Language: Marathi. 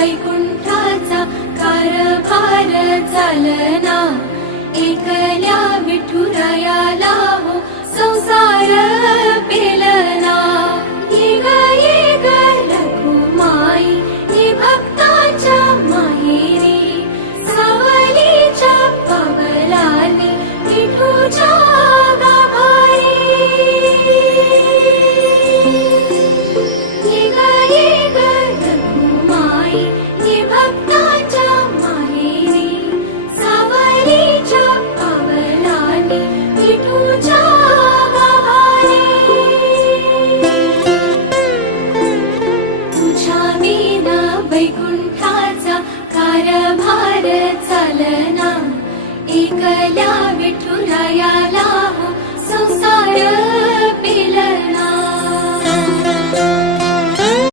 वैकुंठाचा कारभार चालना, एकल्या विठुरायाला हो संसार पेलना। येग येग रखुमाई हे भक्ताच्या माहेरी, सावलीच्या पावलांनी विठूच्या गाभारी। येग येग रखुमाई हे भक्ताच्या माहेरी, सावलीच्या पावलांनी विठूच्या गाभारी। तुझ्या विना वैकुंठाचा कारभार चालना, एकल्या विठुरायाला हो संसार